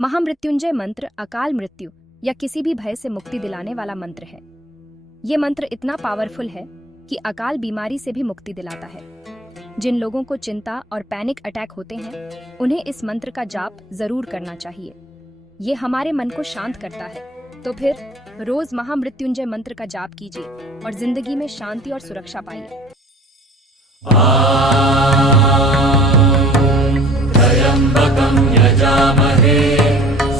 महामृत्युंजय मंत्र अकाल मृत्यु या किसी भी भय से मुक्ति दिलाने वाला मंत्र है। ये मंत्र इतना पावरफुल है कि अकाल बीमारी से भी मुक्ति दिलाता है। जिन लोगों को चिंता और पैनिक अटैक होते हैं, उन्हें इस मंत्र का जाप जरूर करना चाहिए। ये हमारे मन को शांत करता है। तो फिर रोज महामृत्युंजय मंत्र का जाप कीजिए और जिंदगी में शांति और सुरक्षा पाइए। त्र्यम्बकं यजामहे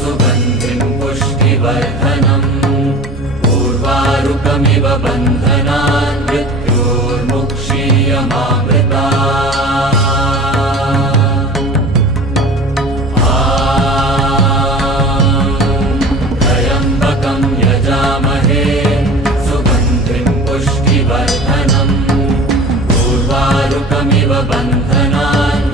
सुगन्धिं पुष्टिवर्धनम् उर्वारुकमिव बन्धनान् मृत्योर्मुक्षीयमामृतात्। त्र्यम्बकं यजामहे सुगन्धिं पुष्टिवर्धनम् उर्वारुकमिव बन्धनान्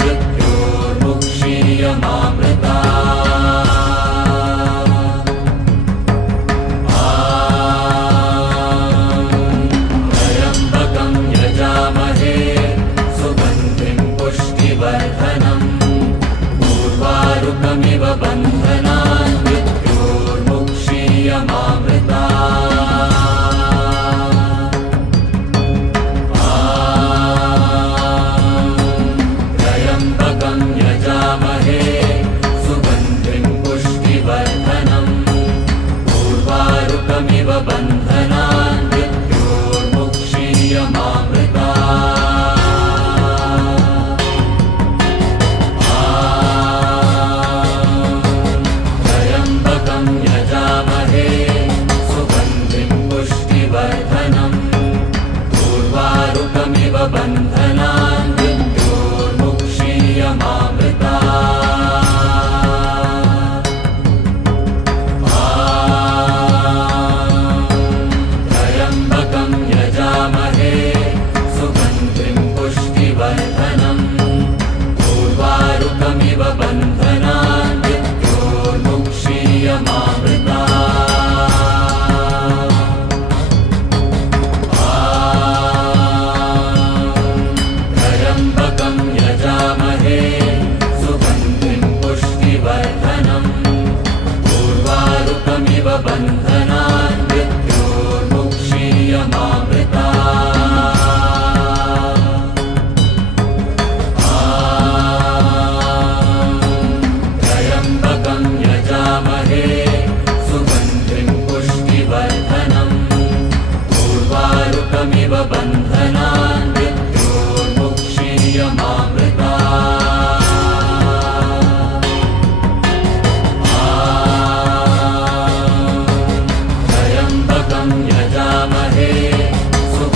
त्र्यम्बकं यजामहे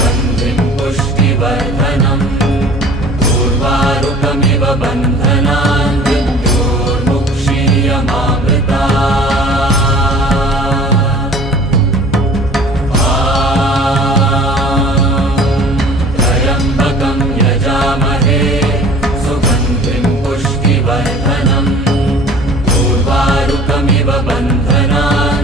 सुगन्धिं पुष्टिवर्धनम् उर्वारुकमिव बन्धनान् मृत्योर्मुक्षीयमामृतात्। त्र्यम्बकं यजामहे सुगन्धिं पुष्टिवर्धनम् उर्वारुकमिव बन्धनान्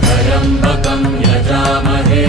त्र्यम्बकं यजामहे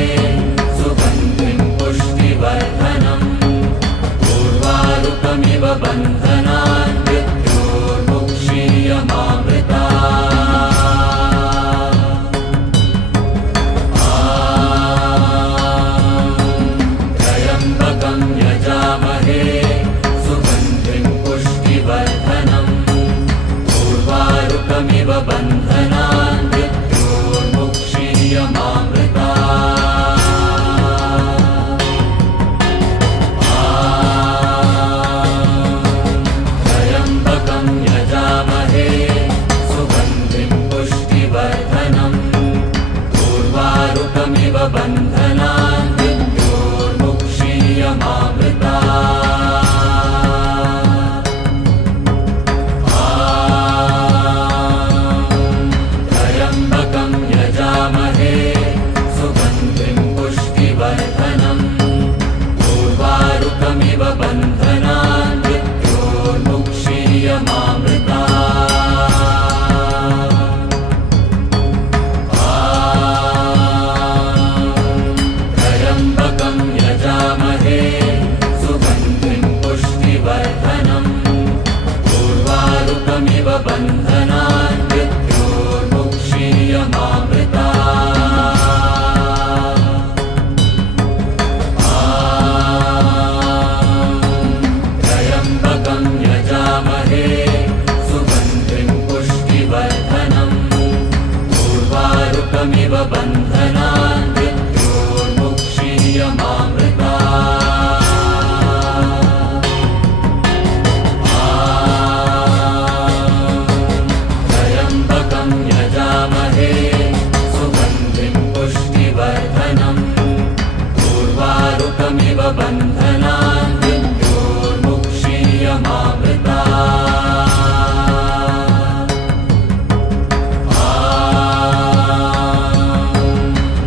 उर्वारुकमिव बन्धनान् मृत्योर्मुक्षीयमामृता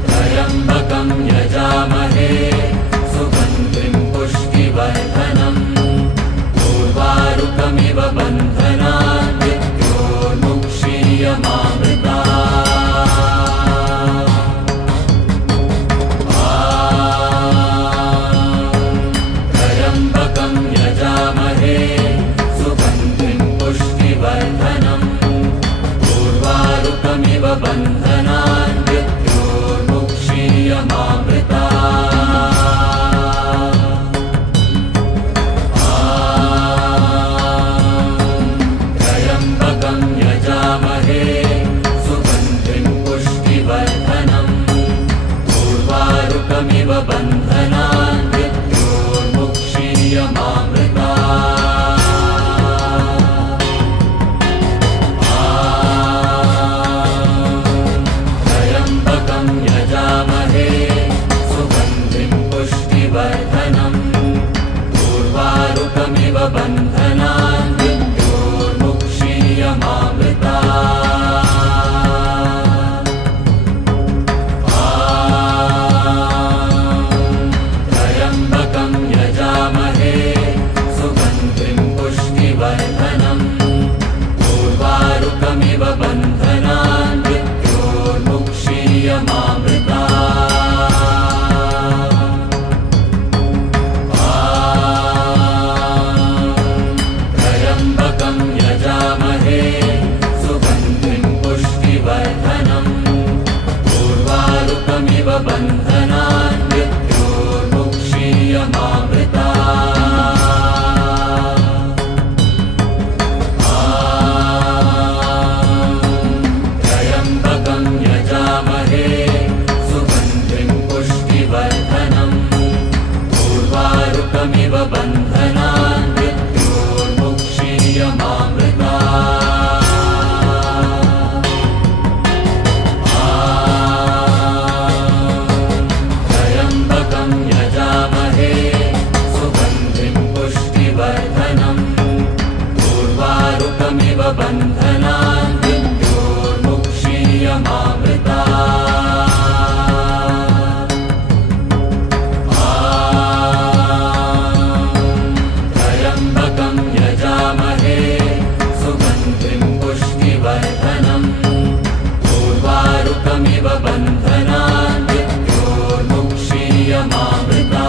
त्र्यम्बकं यजामहे सुगन्धिं पुष्टिवर्धनम् उर्वारुकमिव बन्धनान् मृत्योर्मुक्षीयमामृता त्र्यम्बकं यजामहे सुगन्धिं पुष्टिवर्धनम् उर्वारुकमिव बन्धनान् मृत्योर्मुक्षीयमामृता त्र्यम्बकं यजामहे सुगन्धिं पुष्टिवर्धनम् उर्वारुकमिव बन्धनान् मृत्योर्मुक्षीयमामृता त्र्यम्बकं यजामहे सुगन्धिं पुष्टिवर्धनम् उर्वारुकमिव बन्धनान् मृत्योर्मुक्षीयमामृता त्र्यम्बकं यजामहे सुगन्धिं पुष्टिवर्धनम् उर्वारुकमिव बन्धनान् मृत्योर्मुक्षीयमामृता त्र्यम्बकं यजामहे सुगन्धिं पुष्टिवर्धनम् उर्वारुकमिव बन्धनान् मृत्योर्मुक्षीयमामृता त्र्यम्बकं यजामहे सुगन्धिं पुष्टिवर्धनम् उर्वारुकमिव बन्धनान् मृत्योर्मुक्षीयमामृता त्र्यम्बकं यजामहे सुगन्धिं पुष्टिवर्धनम् उर्वारुकमिव बन्धनान् मृत्योर्मुक्षीयमामृता त्र्यम्बकं यजामहे सुगन्धिं पुष्टिवर्धनम् उर्वारुकमिव बन्धनान् मृत्योर्मुक्षीयमामृता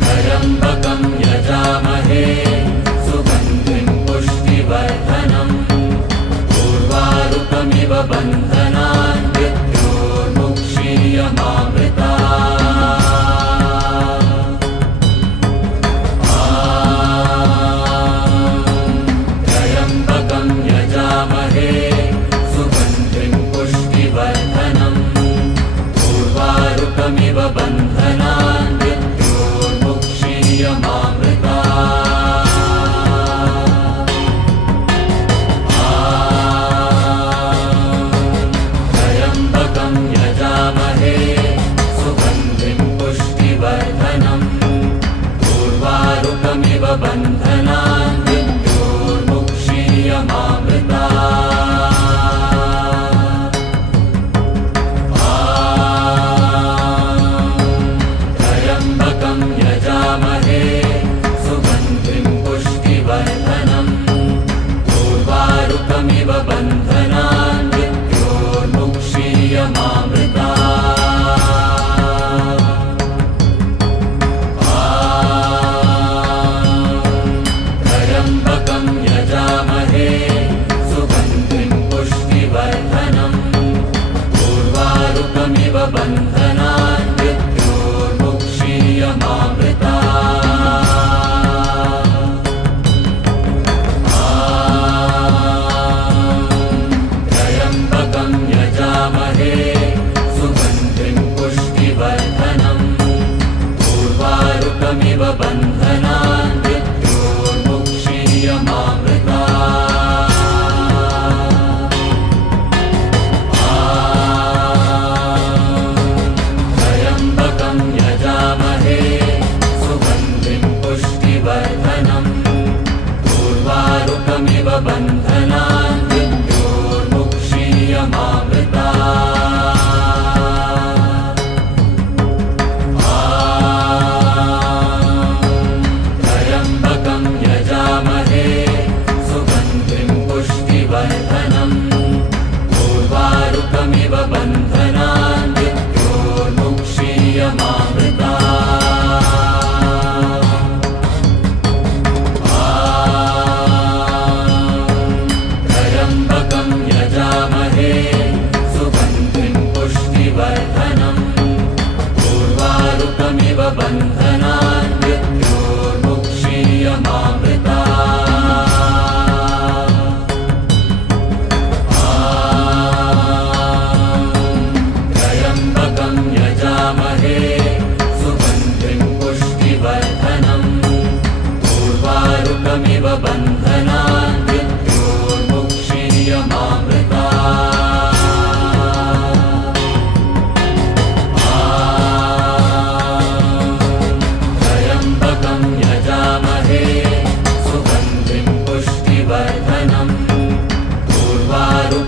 त्र्यम्बकं यजामहे सुगन्धिं पुष्टिवर्धनम् उर्वारुकमिव बन्धनान् मृत्योर्मुक्षीयमामृता त्र्यम्बकं यजामहे सुगन्धिं पुष्टिवर्धनम् उर्वारुकमिव बन्धनान् मृत्योर्मुक्षीयमामृता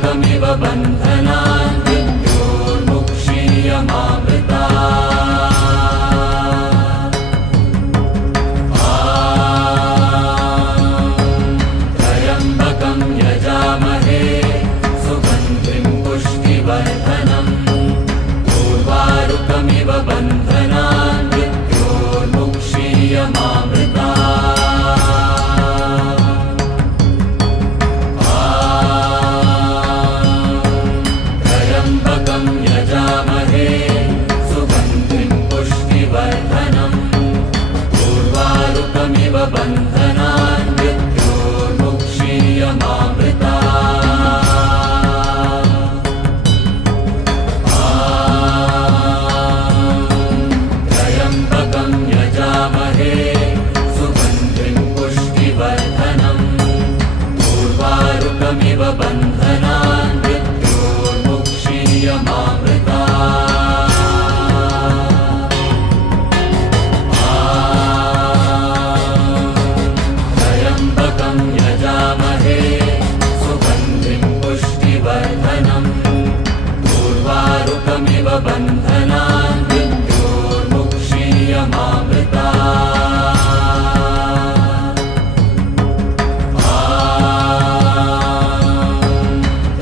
उर्वारुकमिव बन्धनान् मृत्योर्मुक्षीयमामृता त्र्यम्बकं यजामहे सुगन्धिं पुष्टिवर्धनम् उर्वारुकमिव बन्धनान् मृत्योर्मुक्षीयमामृता त्र्यम्बकं यजामहे सुगन्धिं पुष्टिवर्धनम् उर्वारुकमिव बन्धनान् मृत्योर्मुक्षीयमामृता त्र्यम्बकं यजामहे सुगन्धिं पुष्टिवर्धनम् उर्वारुकमिव बन्धनान् मृत्योर्मुक्षीयमामृता त्र्यम्बकं यजामहे सुगन्धिं पुष्टिवर्धनम् उर्वारुकमिव बन्धनान् मृत्योर्मुक्षीयमामृता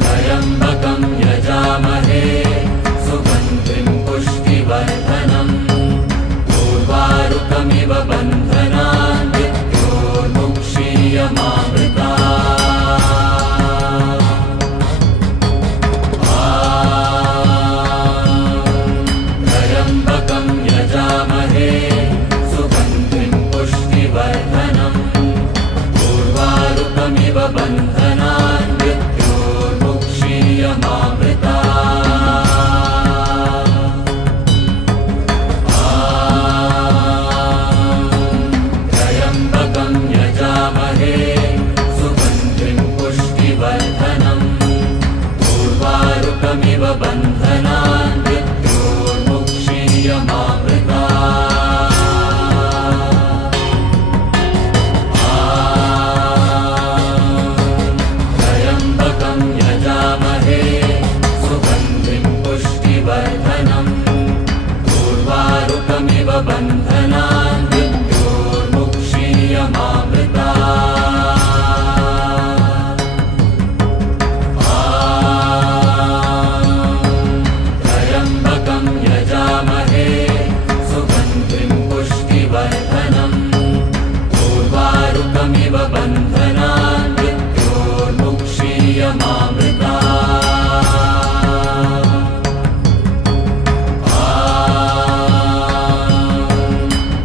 त्र्यम्बकं यजामहे सुगन्धिं पुष्टिवर्धनम् उर्वारुकमिव बन्धनान् मृत्योर्मुक्षीयमामृता त्र्यम्बकं यजामहे सुगन्धिं पुष्टिवर्धनम् उर्वारुकमिव बन्धनान् मृत्योर्मुक्षीयमामृता त्र्यम्बकं यजामहे सुगन्धिं पुष्टिवर्धनम् उर्वारुकमिव बन्धनान् मृत्योर्मुक्षीयमामृता त्र्यम्बकं यजामहे सुगन्धिं पुष्टिवर्धनम् उर्वारुकमिव बन्धनान् मृत्योर्मुक्षीयमामृता त्र्यम्बकं यजामहे सुगन्धिं पुष्टिवर्धनम् उर्वारुकमिव बन्धनान् मृत्योर्मुक्षीयमामृता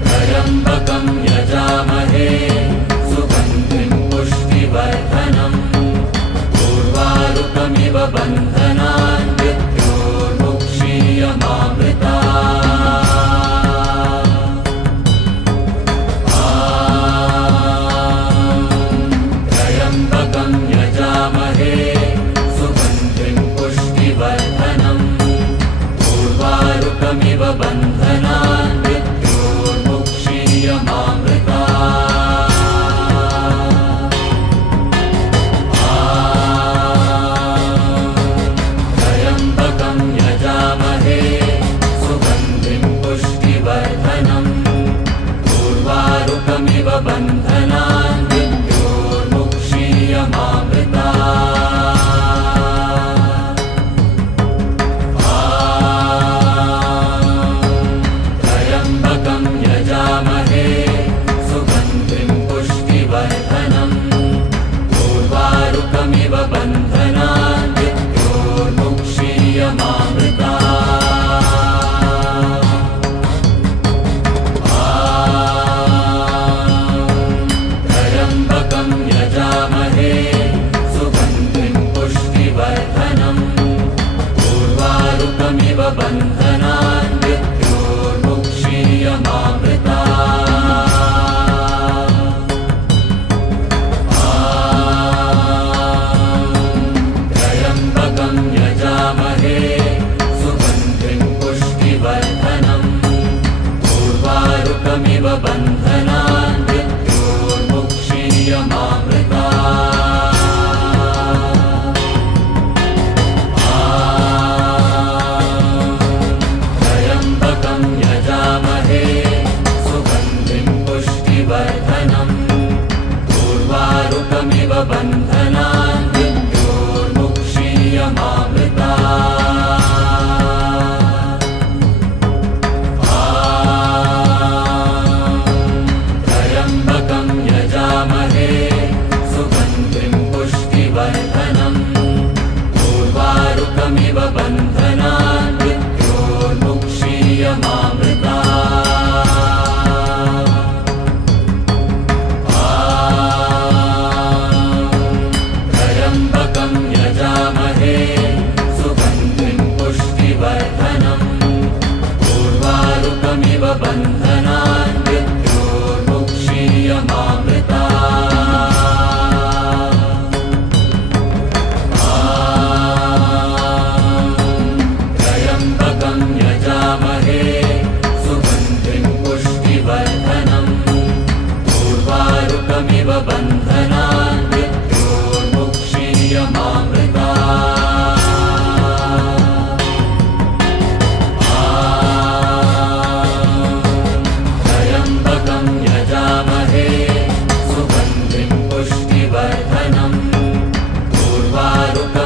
त्र्यम्बकं यजामहे सुगन्धिं पुष्टिवर्धनम् उर्वारुकमिव बन्धनान् मृत्योर्मुक्षीयमामृता त्र्यम्बकं यजामहे सुगन्धिं पुष्टिवर्धनम् उर्वारुकमिव बन्धनान् मृत्योर्मुक्षीयमामृता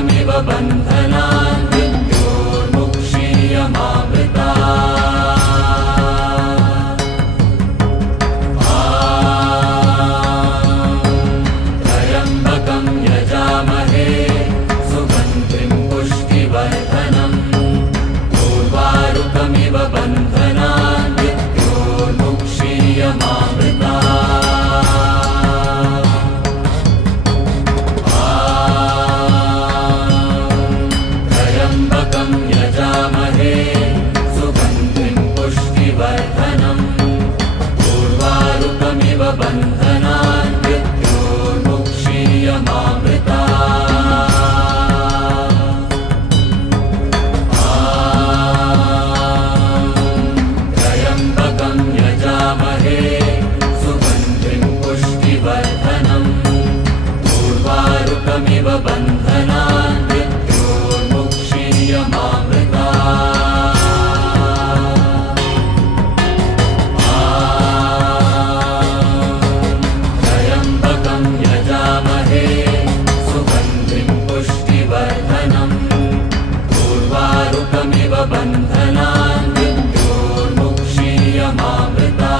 उर्वारुकमिव बन्धनान् मृत्योर्मुक्षीयमामृता त्र्यम्बकं यजामहे सुगन्धिं पुष्टिवर्धनम् उर्वारुकमिव बन्धनान् मृत्योर्मुक्षीयमामृता त्र्यम्बकं यजामहे सुगन्धिं पुष्टिवर्धनम् उर्वारुकमिव बन्धनान् मृत्योर्मुक्षीयमामृता त्र्यम्बकं यजामहे सुगन्धिं पुष्टिवर्धनम् उर्वारुकमिव बन्धनान् मृत्योर्मुक्षीयमामृता त्र्यम्बकं यजामहे सुगन्धिं पुष्टिवर्धनम् उर्वारुकमिव बन्धनान् मृत्योर्मुक्षीयमामृता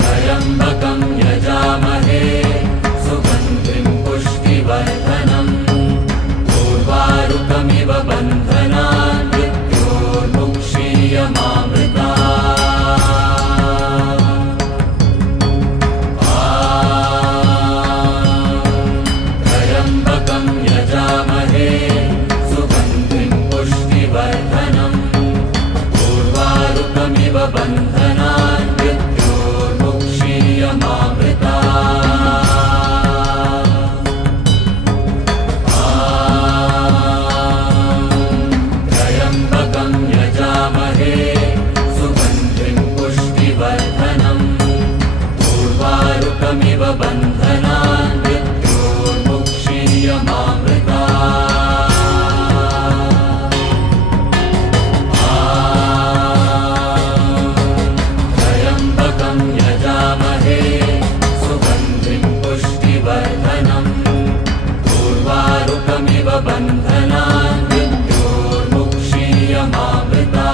त्र्यम्बकं यजामहे सुगन्धिं पुष्टिवर्धनम् उर्वारुकमिव बन्धनान् मृत्योर्मुक्षीयमामृता त्र्यम्बकं यजामहे सुगन्धिं पुष्टिवर्धनम् उर्वारुकमिव बन्धनान् मृत्योर्मुक्षीयमामृता त्र्यम्बकं यजामहे सुगन्धिं पुष्टिवर्धनम् उर्वारुकमिव बन्धनान् मृत्योर्मुक्षीयमामृता त्र्यम्बकं यजामहे सुगन्धिं पुष्टिवर्धनम् उर्वारुकमिव बन्धनान् मृत्योर्मुक्षीयमामृता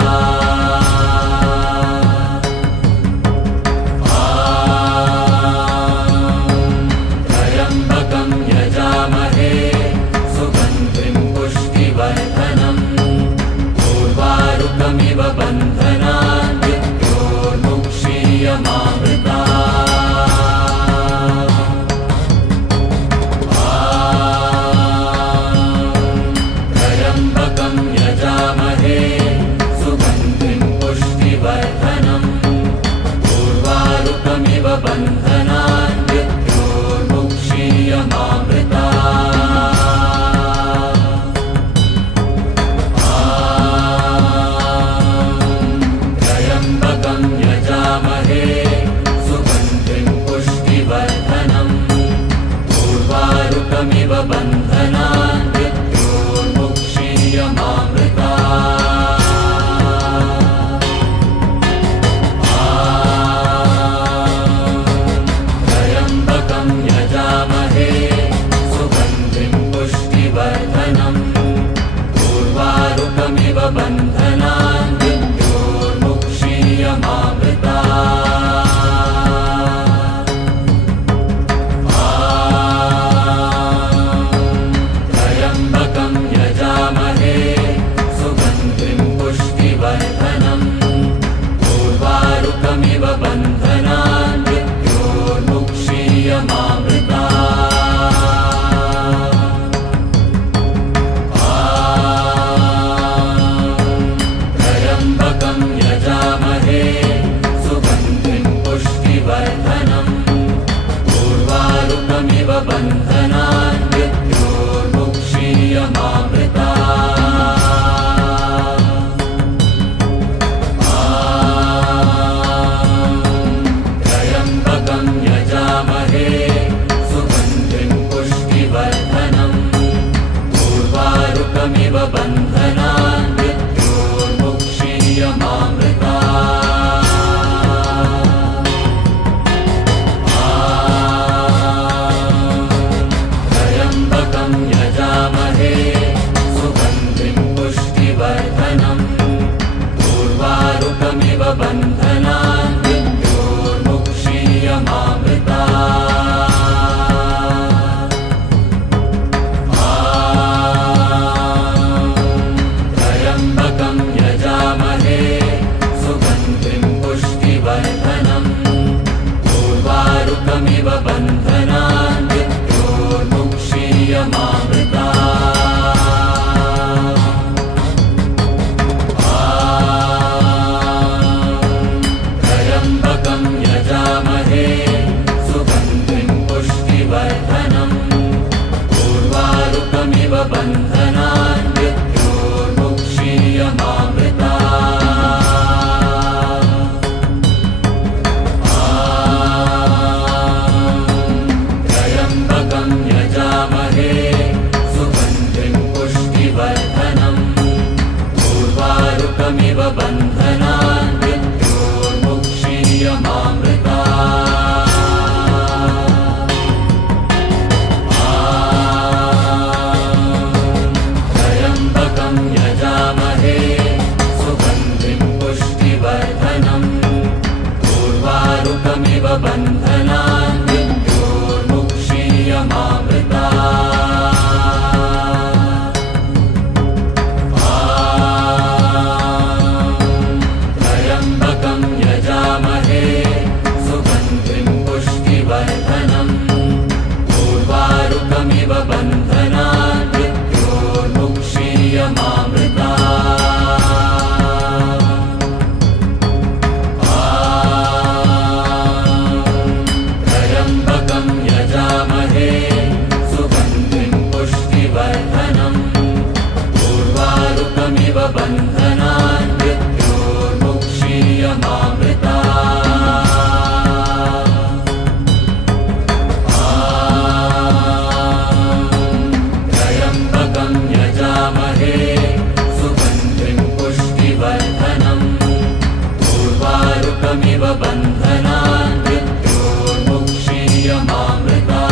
त्र्यम्बकं यजामहे सुगन्धिं पुष्टिवर्धनम् उर्वारुकमिव बन्धनान् मृत्योर्मुक्षीयमामृता त्र्यम्बकं यजामहे सुगन्धिं पुष्टिवर्धनम् उर्वारुकमिव बन्धनान् मृत्योर्मुक्षीयमामृता त्र्यम्बकं यजामहे सुगन्धिं पुष्टिवर्धनम् उर्वारुकमिव बन्धनान् मृत्योर्मुक्षीयमामृता त्र्यम्बकं यजामहे सुगन्धिं पुष्टिवर्धनम् उर्वारुकमिव बन्धनान् मृत्योर्मुक्षीयमामृता त्र्यम्बकं यजामहे सुगन्धिं पुष्टिवर्धनम् उर्वारुकमिव बन्धनान् मृत्योर्मुक्षीयमामृता त्र्यम्बकं यजामहे सुगन्धिं पुष्टिवर्धनम् उर्वारुकमिव बन्धनान् मृत्योर्मुक्षीयमामृता त्र्यम्बकं यजामहे सुगन्धिं पुष्टिवर्धनम् उर्वारुकमिव बन्धनान् मृत्योर्मुक्षीयमामृता मृत्योर्मुक्षीयमामृता त्र्यम्बकं यजामहे सुगन्धिं पुष्टिवर्धनम् उर्वारुकमिव बन्धनान् मृत्योर्मुक्षीयमामृता त्र्यम्बकं यजामहे सुगन्धिं पुष्टिवर्धनम् उर्वारुकमिव बन्धनान् मृत्योर्मुक्षीयमामृता त्र्यम्बकं यजामहे सुगन्धिं पुष्टिवर्धनम् उर्वारुकमिव बन्धनान् मृत्योर्मुक्षीयमामृता त्र्यम्बकं यजामहे सुगन्धिं पुष्टिवर्धनम् उर्वारुकमिव बन्धनान् मृत्योर्मुक्षीयमामृता त्र्यम्बकं यजामहे सुगन्धिं पुष्टिवर्धनम् उर्वारुकमिव बन्धनान् मृत्योर्मुक्षीयमामृता त्र्यम्बकं यजामहे सुगन्धिं पुष्टिवर्धनम् उर्वारुकमिव बन्धनान् मृत्योर्मुक्षीयमामृता त्र्यम्बकं यजामहे सुगन्धिं पुष्टिवर्धनम् उर्वारुकमिव बन्धनान् मृत्योर्मुक्षीयमामृता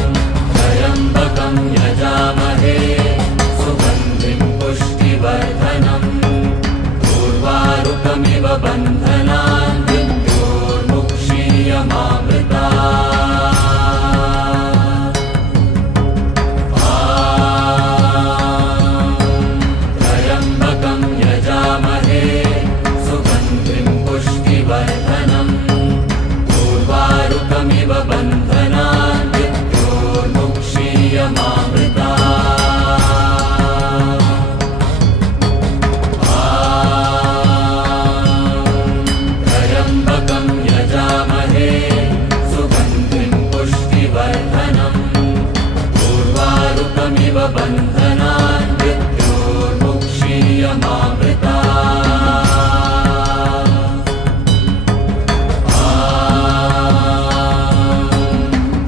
त्र्यम्बकं यजामहे सुगन्धिं पुष्टिवर्धनम् उर्वारुकमिव बन्धनान् मृत्योर्मुक्षीयमामृता त्र्यम्बकं यजामहे सुगन्धिं पुष्टिवर्धनम् उर्वारुकमिव बन्धनान् मृत्योर्मुक्षीयमामृता त्र्यम्बकं यजामहे सुगन्धिं पुष्टिवर्धनम् उर्वारुकमिव बन्धनान् मृत्योर्मुक्षीयमामृता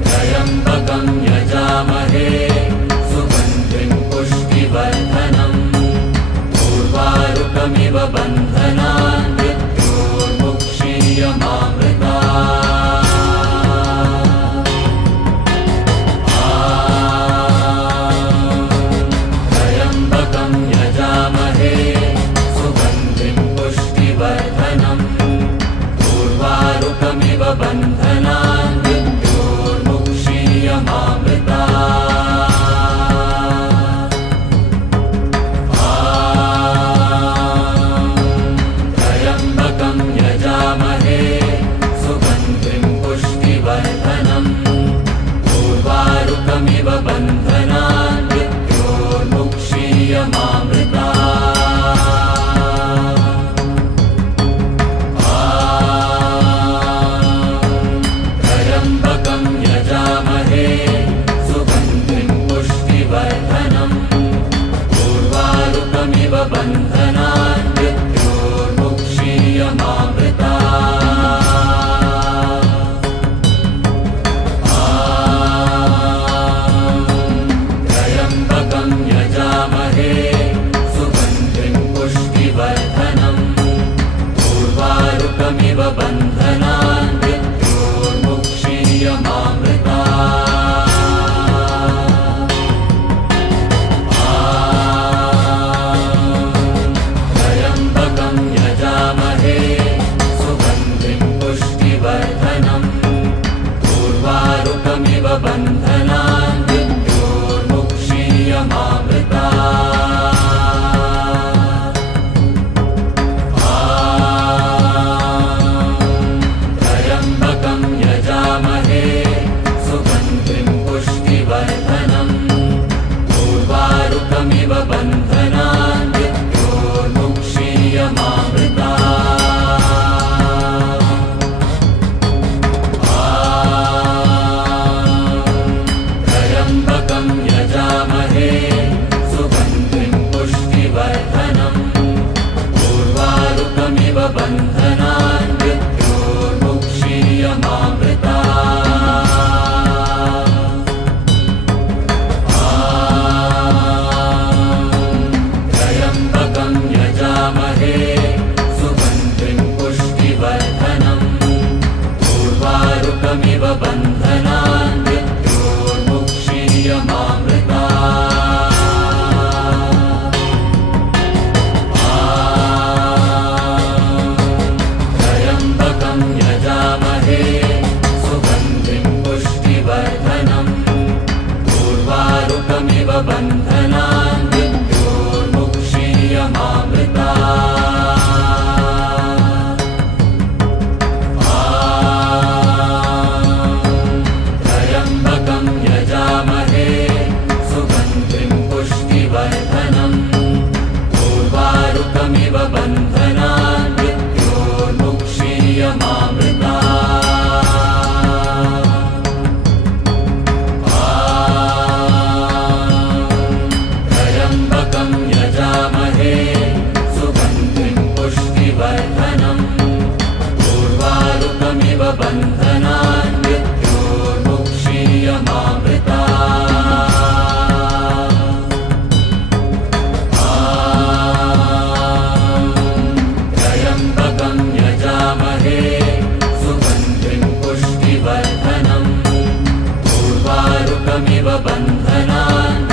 त्र्यम्बकं यजामहे सुगन्धिं पुष्टिवर्धनम् उर्वारुकमिव बन्धनान् मृत्योर्मुक्षीयमामृता त्र्यम्बकं यजामहे सुगन्धिं पुष्टिवर्धनम् उर्वारुकमिव बन्धनान् मृत्योर्मुक्षीयमामृता त्र्यम्बकं यजामहे सुगन्धिं पुष्टिवर्धनम् उर्वारुकमिव बन्धनान् मृत्योर्मुक्षीयमामृता त्र्यम्बकं यजामहे सुगन्धिं पुष्टिवर्धनम् उर्वारुकमिव बन्धनान् मृत्योर्मुक्षीयमामृता त्र्यम्बकं यजामहे सुगन्धिं पुष्टिवर्धनम् उर्वारुकमिव बन्धनान् मृत्योर्मुक्षीयमामृता यजामहे सुगन्धिं पुष्टिवर्धनम् उर्वारुकमिव बन्धनान् त्र्यम्बकं यजामहे सुगन्धिं पुष्टिवर्धनम् उर्वारुकमिव बन्धनान् त्र्यम्बकं यजामहे सुगन्धिं पुष्टिवर्धनम् उर्वारुकमिव बन्धनान् त्र्यम्बकं यजामहे सुगन्धिं पुष्टिवर्धनम् उर्वारुकमिव बन्धनान् त्र्यम्बकं यजामहे सुगन्धिं पुष्टिवर्धनम् उर्वारुकमिव बन्धनान्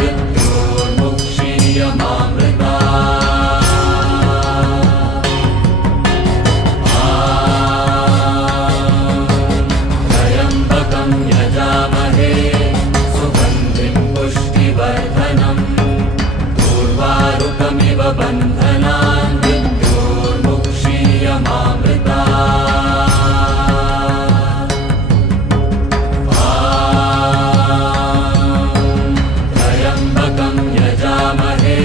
त्र्यम्बकं यजामहे सुगन्धिं पुष्टिवर्धनम् उर्वारुकमिव बन्धनान् त्र्यम्बकं यजामहे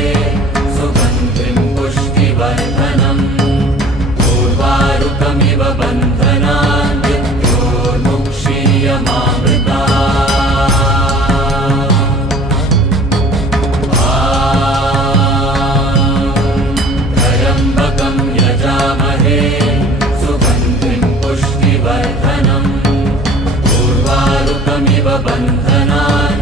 सुगन्धिं पुष्टिवर्धनम् उर्वारुकमिव बन्धनान् त्र्यम्बकं यजामहे सुगन्धिं पुष्टिवर्धनम् उर्वारुकमिव बन्धनान्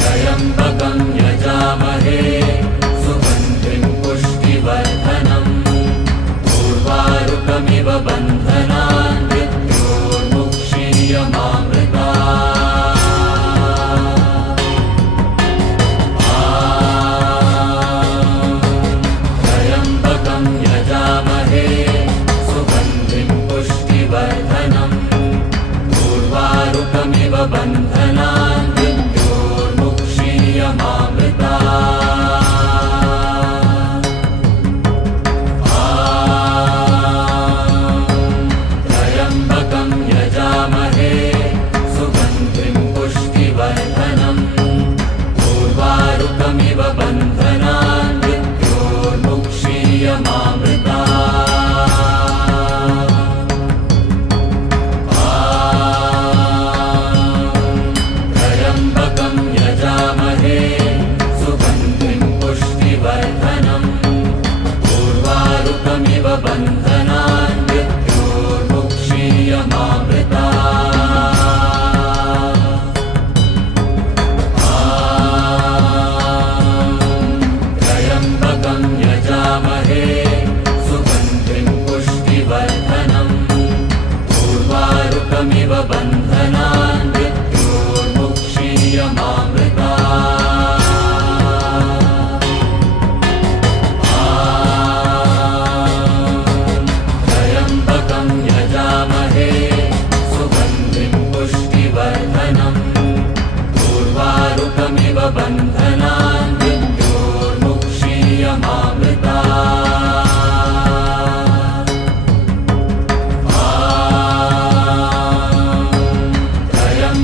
त्र्यम्बकं यजामहे सुगन्धिं पुष्टिवर्धनम् उर्वारुकमिव बन्धनान् त्र्यम्बकं यजामहे सुगन्धिं पुष्टिवर्धनम् उर्वारुकमिव बन्धनान् त्र्यम्बकं यजामहे सुगन्धिं पुष्टिवर्धनम् उर्वारुकमिव बन्धनान् त्र्यम्बकं यजामहे सुगन्धिं पुष्टिवर्धनम् उर्वारुकमिव बन्धनान् त्र्यम्बकं यजामहे सुगन्धिं पुष्टिवर्धनम् उर्वारुकमिव बन्धनान् त्र्यम्बकं यजामहे सुगन्धिं पुष्टिवर्धनम् उर्वारुकमिव बन्धनान् त्र्यम्बकं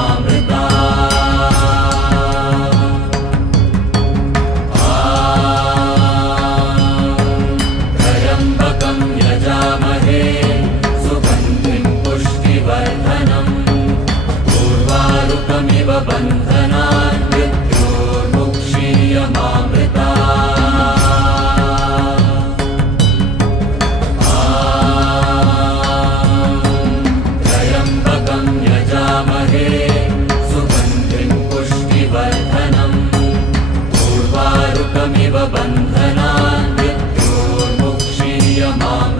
मुक्षीयमामृता त्र्यम्बकं यजामहे सुगन्धिं पुष्टिवर्धनम् उर्वारुकमिव बन्धनान् मृत्योर्मुक्षीयमामृता त्र्यम्बकं यजामहे सुगन्धिं पुष्टिवर्धनम् उर्वारुकमिव बन्धनान् मृत्योर्मुक्षीयमामृता